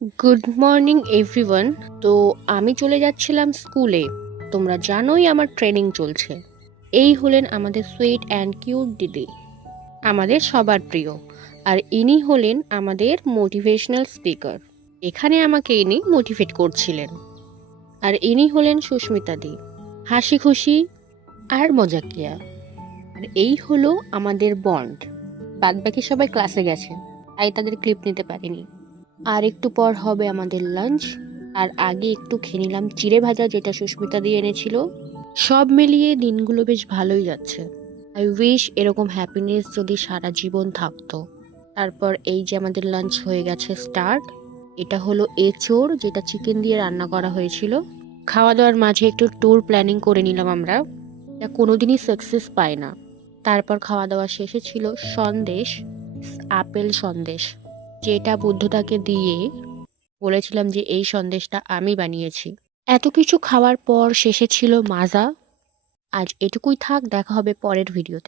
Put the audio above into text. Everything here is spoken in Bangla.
Good morning everyone. তো আমি চলে যাচ্ছিলাম স্কুলে। তোমরা জানোই আমার ট্রেনিং চলছে। এই হলেন আমাদের সুইট অ্যান্ড কিউট দিদি, আমাদের সবার প্রিয়। আর ইনি হলেন আমাদের মোটিভেশনাল স্পিকার। এখানে আমাকে ইনি মোটিভেট করছিলেন। আর ইনি হলেন সুস্মিতা দি, হাসি খুশি আর মজাকিয়া। আর এই হলো আমাদের বন্ড। বাদবাকি সবাই ক্লাসে গেছে, তাই তাদের ক্লিপ নিতে পারিনি। আর একটু পর হবে আমাদের লাঞ্চ। আর আগে একটু খেয়ে নিলাম চিড়ে ভাজা, যেটা সুস্মিতা দিয়ে এনেছিল। সব মিলিয়ে দিনগুলো বেশ ভালোই যাচ্ছে। আই উইশ এরকম হ্যাপিনেস যদি সারা জীবন থাকতো। তারপর এই যে আমাদের লাঞ্চ হয়ে গেছে স্টার্ট। এটা হলো এঁচোড়, যেটা চিকেন দিয়ে রান্না করা হয়েছিল। খাওয়া দাওয়ার মাঝে একটু ট্যুর প্ল্যানিং করে নিলাম আমরা, এটা কোনোদিনই সাকসেস পায় না। তারপর খাওয়া দাওয়া শেষে ছিল সন্দেশ, আপেল সন্দেশ, যেটা বুদ্ধটাকে দিয়ে বলেছিলাম যে এই সন্দেশটা আমি বানিয়েছি। এত কিছু খাওয়ার পর শেষে ছিল মাজা। আজ এটুকুই থাক, দেখা হবে পরের ভিডিওতে।